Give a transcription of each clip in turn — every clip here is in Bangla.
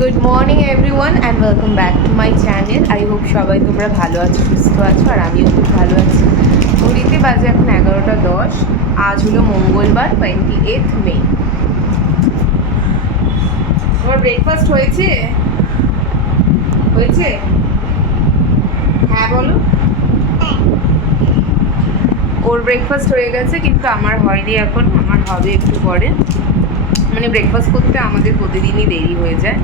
Good morning everyone and welcome back to my channel. I hope সবাই তোমরা ভালো আছো, সুস্থ আছো, আর আমিও খুব ভালো আছি। ঘড়িতে বাজে এখন 11:10। আজ হলো মঙ্গলবার, 28 মে। তোমার ব্রেকফাস্ট হয়েছে? হয়েছে? হ্যাঁ বলো। ওর ব্রেকফাস্ট হয়ে গেছে, কিন্তু আমার হয়নি এখন, আমার হবে একটু পরে। মানে ব্রেকফাস্ট করতে আমাদের প্রতিদিনই দেরি হয়ে যায়,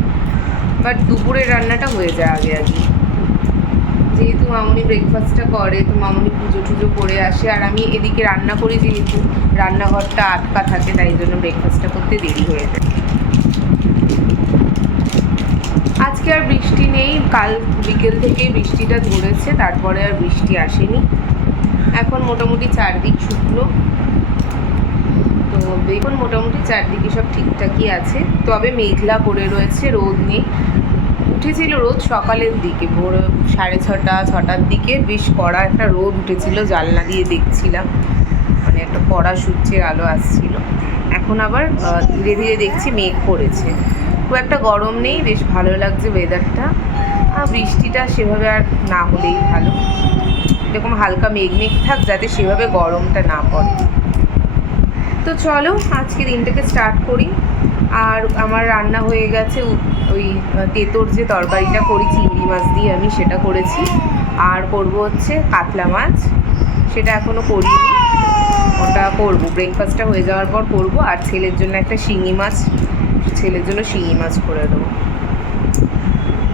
বাট দুপুরের রান্নাটা হয়ে যায় আগে আগে। যেহেতু মামনি ব্রেকফাস্টটা করে, তো মামনি পুজো টুজো করে আসে, আর আমি এদিকে রান্না করি, যেহেতু রান্নাঘরটা আটকা থাকে, তাই জন্য ব্রেকফাস্টটা করতে দেরি হয়ে যায়। আজকে আর বৃষ্টি নেই, কাল বিকেল থেকেই বৃষ্টিটা ধরেছে, তারপরে আর বৃষ্টি আসেনি। এখন মোটামুটি চারদিক শুকনো, তো এখন মোটামুটি চারদিকে সব ঠিকঠাকই আছে, তবে মেঘলা করে রয়েছে, রোদ নেই। উঠেছিল রোদ সকালের দিকে, ভোর 6:30-6টার দিকে বেশ কড়া একটা রোদ উঠেছিল, জানলা দিয়ে দেখছিলাম, মানে একটা কড়া সূর্যের আলো আসছিল। এখন আবার ধীরে ধীরে দেখছি মেঘ পড়েছে, খুব একটা গরম নেই, বেশ ভালো লাগছে ওয়েদারটা। আর বৃষ্টিটা সেভাবে আর না হলেই ভালো, এরকম হালকা মেঘ মেঘ থাক, যাতে সেভাবে গরমটা না পড়ে। তো চলো আজকে দিনটাকে স্টার্ট করি। আর আমার রান্না হয়ে গেছে, ওই তেঁতোর যে তরকারিটা করি চিংড়ি মাছ দিয়ে, আমি সেটা করেছি। আর করব হচ্ছে কাতলা মাছ, সেটা এখনও করিনি, ওটা করবো ব্রেকফাস্টটা হয়ে যাওয়ার পর করব। আর ছেলের জন্য একটা শিঙি মাছ, ছেলের জন্য শিঙি মাছ করে দেবো।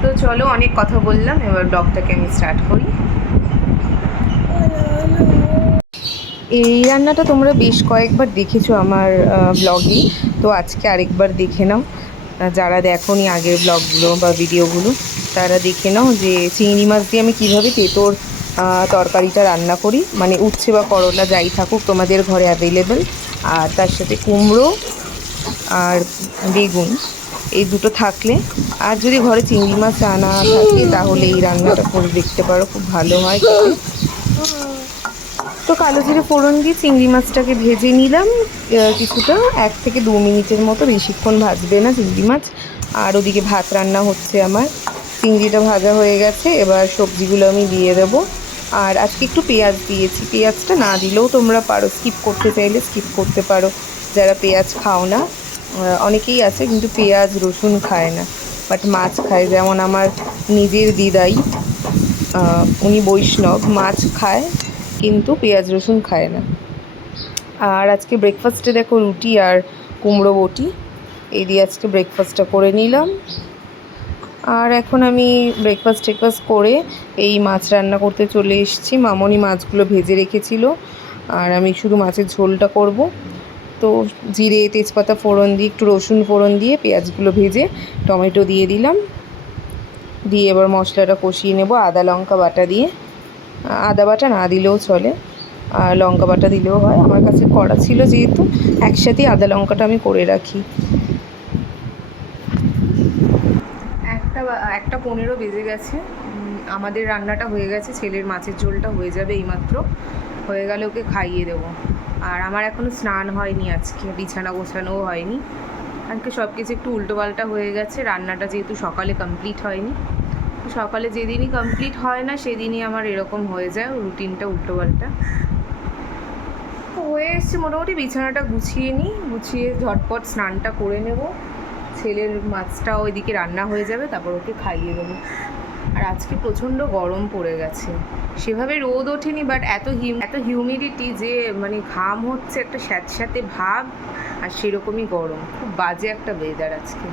তো চলো, অনেক কথা বললাম, এবার ব্লগটাকে আমি স্টার্ট করি। এই রান্নাটা তোমরা বেশ কয়েকবার দেখেছো আমার ব্লগে, তো আজকে আরেকবার দেখে নাও। যারা দেখোনি আগের ব্লগগুলো বা ভিডিওগুলো, তারা দেখে নাও যে চিংড়ি মাছ দিয়ে আমি কীভাবে তেঁতোর তরকারিটা রান্না করি। মানে উচ্ছে বা করলা যাই থাকুক তোমাদের ঘরে অ্যাভেলেবেল, আর তার সাথে কুমড়ো আর বেগুন, এই দুটো থাকলে, আর যদি ঘরে চিংড়ি মাছ আনা থাকে, তাহলে এই রান্নাটা করে দেখতে পারো, খুব ভালো হয় খেতে। তো কালো জিরে ফোড়ন দিয়ে চিংড়ি মাছটাকে ভেজে নিলাম কিছুটা, 1 থেকে 2 মিনিটের মতো, বেশিক্ষণ ভাজবে না চিংড়ি মাছ। আর ওদিকে ভাত রান্না হচ্ছে আমার, চিংড়িটা ভাজা হয়ে গেছে, এবার সবজিগুলো আমি দিয়ে দেবো। আর আজকে একটু পেঁয়াজ দিয়েছি, পেঁয়াজটা না দিলেও তোমরা পারো, স্কিপ করতে চাইলে স্কিপ করতে পারো, যারা পেঁয়াজ খাও না। অনেকেই আছে কিন্তু পেঁয়াজ রসুন খায় না, বাট মাছ খায়, যেমন আমার নিজের দিদাই, উনি বৈষ্ণব, মাছ খায় কিন্তু পেঁয়াজ রসুন খায় না। আর আজকে ব্রেকফাস্টে দেখো রুটি আর কুমড়ো বটি, এই দিয়ে আজকে ব্রেকফাস্টটা করে নিলাম। আর এখন আমি ব্রেকফাস্ট করে এই মাছ রান্না করতে চলে এসেছি। মামনি মাছগুলো ভেজে রেখেছিল, আর আমি শুধু মাছের ঝোলটা করব। তো জিরে তেজপাতা ফোড়ন দিয়ে, একটু রসুন ফোড়ন দিয়ে, পেঁয়াজগুলো ভেজে টমেটো দিয়ে দিলাম, দিয়ে এবার মশলাটা কষিয়ে নেব আদা লঙ্কা বাটা দিয়ে। আদা বাটা না দিলেও চলে, আর লঙ্কা বাটা দিলেও হয়, আমার কাছে করা ছিল যেহেতু, একসাথেই আদা লঙ্কাটা আমি করে রাখি। 1:15 বেজে গেছে, আমাদের রান্নাটা হয়ে গেছে, ছেলের মাছের ঝোলটা হয়ে যাবে এইমাত্র, হয়ে গেলে ওকে খাইয়ে দেবো। আর আমার এখনও স্নান হয়নি, আজকে বিছানা গোছানোও হয়নি, আজকে সব কিছু একটু উল্টোপাল্টা হয়ে গেছে, রান্নাটা যেহেতু সকালে কমপ্লিট হয়নি। সকালে যেদিনই কমপ্লিট হয় না, সেদিনই আমার এরকম হয়ে যায়, রুটিনটা উল্টোপাল্টা হয়ে এসছে। মোটামুটি বিছানাটা গুছিয়ে নিই, গুছিয়ে ঝটপট স্নানটা করে নেব, ছেলের মাছটাও ওইদিকে রান্না হয়ে যাবে, তারপর ওকে খাইয়ে দেবো। আর আজকে প্রচণ্ড গরম পড়ে গেছে, সেভাবে রোদ ওঠেনি, বাট এত হিউমিডিটি যে মানে ঘাম হচ্ছে, একটা স্যাঁতস্যাঁতে ভাব, আর সেরকমই গরম, খুব বাজে একটা ওয়েদার আজকে।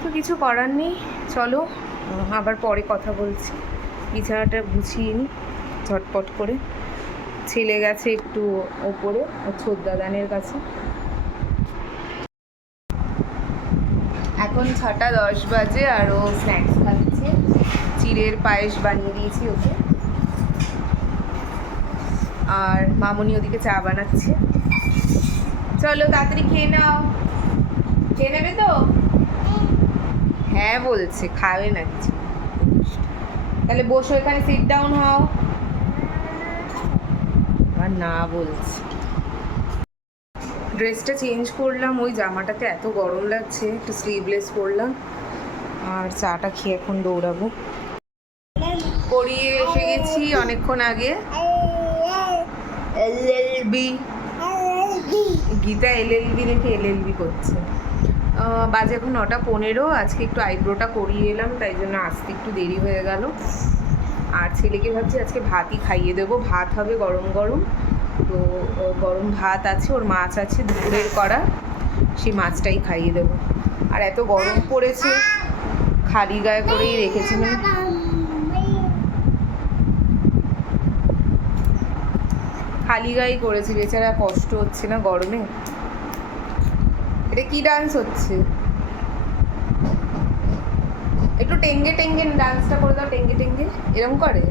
তো কিছু করার নেই, চলো আবার পরে কথা বলছি, বিছানাটা গুছিয়ে নিই ঝটপট করে। ছেলে গেছে একটু ওপরে ওর ছোটদাদানের কাছে। এখন 6:10 বাজে, আর ও স্ন্যাক্স খাচ্ছে, চিড়ের পায়েস বানিয়ে দিয়েছি ওকে, আর মামনি ওদিকে চা বানাচ্ছে। চলো তাড়াতাড়ি খেয়ে নাও, খেয়ে নেবে তো? হ্যাঁ বলছে, খাবে না কিছু। তাহলে বসো এখানে, সিট ডাউন হও। আর না বলছে। ড্রেসটা চেঞ্জ করলাম, ওই জামাটাতে এত গরম লাগছে, একটু স্লিভলেস পরলাম। আর চাটা খেয়ে এখন দৌড়াবো। পড়িয়ে এসে গেছি অনেকক্ষণ আগে। এলএলবি, গীতা এলএলবি দেখে এলএলবি করছে। বাজে এখন 9:15। আজকে একটু আইব্রোটা করিয়ে এলাম, তাই জন্য আসতে একটু দেরি হয়ে গেল। আর ছেলেকে ভাবছি আজকে ভাতই খাইয়ে দেবো, ভাত হবে গরম গরম। তো গরম ভাত আছে, ওর মাছ আছে দুপুরের করা, সেই মাছটাই খাইয়ে দেবো। আর এত গরম পড়েছে, খালি গায়ে করেই রেখেছি, মানে খালি গায়ে করেছি, বেচারা কষ্ট হচ্ছে না গরমে। এটা কি ডান্স হচ্ছে? একটু টেঙ্গে টেঙ্গে ডান্সটা করে দাও, টেঙ্গে টেঙ্গে, এরকম করে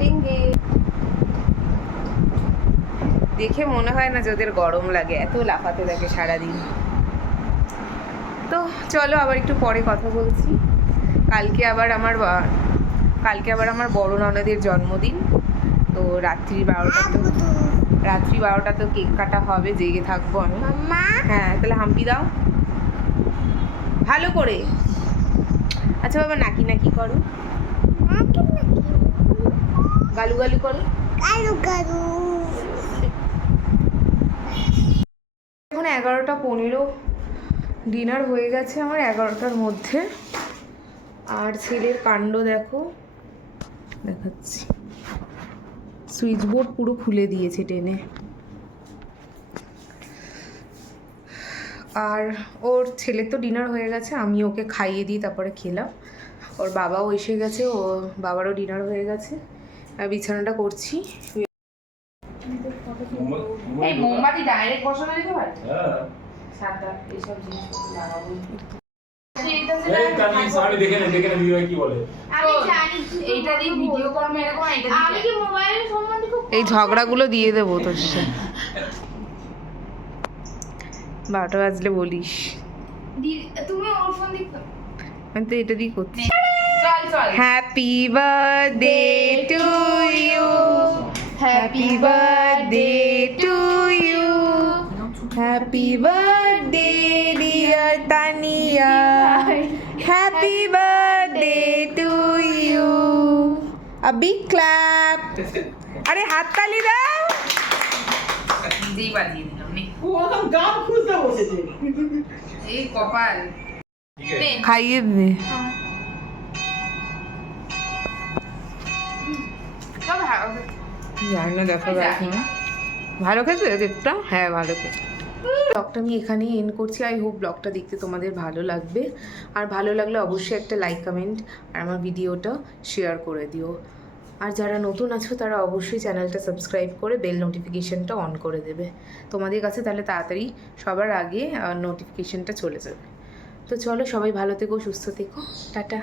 টেঙ্গে। দেখে মনে হয় না যে ওদের গরম লাগে, এত লাফাতে থাকে সারাদিন। তো চলো আবার একটু পরে কথা বলছি। কালকে আবার আমার বড় ননদের জন্মদিন। তো রাত্রি 12টা তো কেক কাটা হবে, জেগে থাকবো আমি। হ্যাঁ, তাহলে হাম্পি দাও ভালো করে। আচ্ছা বাবা, নাকি নাকি করো, গালু গালু করো। এখন 11:15, ডিনার হয়ে গেছে আমার 11টার মধ্যে। আর ছেলের কাণ্ড দেখো, দেখাচ্ছি। সুইচ বোর্ড পুরো খুলে দিয়েছে টেনে। আর ওর ছেলের তো ডিনার হয়ে গেছে, আমি ওকে খাইয়ে দিই তারপরে খেলাম। ওর বাবাও এসে গেছে, ও বাবারও ডিনার হয়ে গেছে। আর বিছানাটা করছি। এই মোমবাতি ডাইরেক্ট বসানো যেতে পারে? হ্যাঁ, সাদা এইসব জিনিসপত্র লাগাবো। এই ঝগড়াগুলো দিয়ে দেবো তোর সাথে। 12টা বাজলে বলিস, আমি তো এটা দিয়ে করছি। Happy birthday to you, happy birthday to you, happy birthday dear Tania, happy birthday to you. A big clap. আরে হাততালি দাও। নিজেই বাজিয়ে দিলাম। ও এখন গান খুঁজতে বসেছে। এই কপাল। খাইয়ে দে। জানি না, দেখা যাচ্ছে না। ভালো খেতে কেকটা? হ্যাঁ ভালো খেতে। ব্লগটা আমি এখানেই এন্ড করছি। আই হোপ ব্লগটা দেখতে তোমাদের ভালো লাগবে। আর ভালো লাগলে অবশ্যই একটা লাইক কমেন্ট আর আমার ভিডিওটা শেয়ার করে দিও। আর যারা নতুন আছো তারা অবশ্যই চ্যানেলটা সাবস্ক্রাইব করে বেল নোটিফিকেশানটা অন করে দেবে তোমাদের কাছে, তাহলে তাড়াতাড়ি সবার আগে নোটিফিকেশানটা চলে যাবে। তো চলো, সবাই ভালো থেকো, সুস্থ থেকো, টাটা।